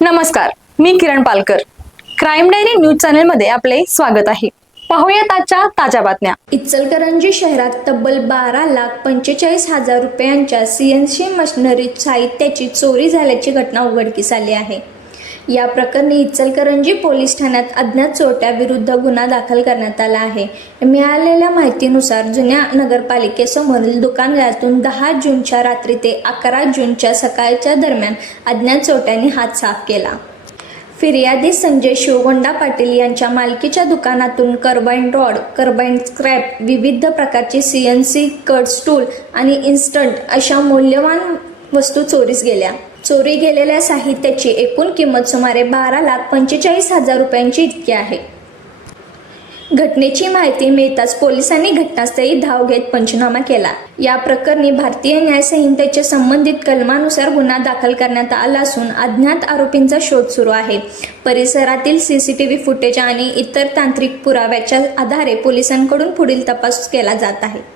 नमस्कार, मी Kiran Palkar. Crime diary news channel मध्ये आपले स्वागत आहे. पाहूयात आजच्या ताज्या बातम्या. इचलकरंजी शहरात तब्बल 12,45,000 रुपयांच्या CNC मशिनरी साहित्याची चोरी झाल्याची घटना उघडकीस आली आहे. या प्रकरणी इचलकरंजी पोलीस ठाण्यात अज्ञात चोरट्याविरुद्ध गुन्हा दाखल करण्यात आला आहे. मिळालेल्या माहितीनुसार जुन्या नगरपालिकेसमोरील दुकानगृहातून 10 जूनच्या रात्री ते 11 जूनच्या सकाळच्या दरम्यान अज्ञात चोरट्यांनी हात साफ केला. फिर्यादी संजय शिवगोंडा पाटील यांच्या मालकीच्या दुकानातून कर्बाईन रॉड, कर्बाईन स्क्रॅप, विविध प्रकारची CNC कट स्टूल आणि इन्स्टंट अशा मौल्यवान वस्तू चोरीस गेल्या. चोरी गेलेल्या साहित्याची एकूण किंमत सुमारे 12,45,000 रुपयांची इतकी आहे. घटनेची माहिती मिळताच पोलिसांनी घटनास्थळी धाव घेत पंचनामा केला. या प्रकरणी भारतीय न्याय संहितेच्या संबंधित कलमानुसार गुन्हा दाखल करण्यात आला असून अज्ञात आरोपींचा शोध सुरू आहे. परिसरातील CCTV फुटेज आणि इतर तांत्रिक पुराव्याच्या आधारे पोलिसांकडून पुढील तपास केला जात आहे.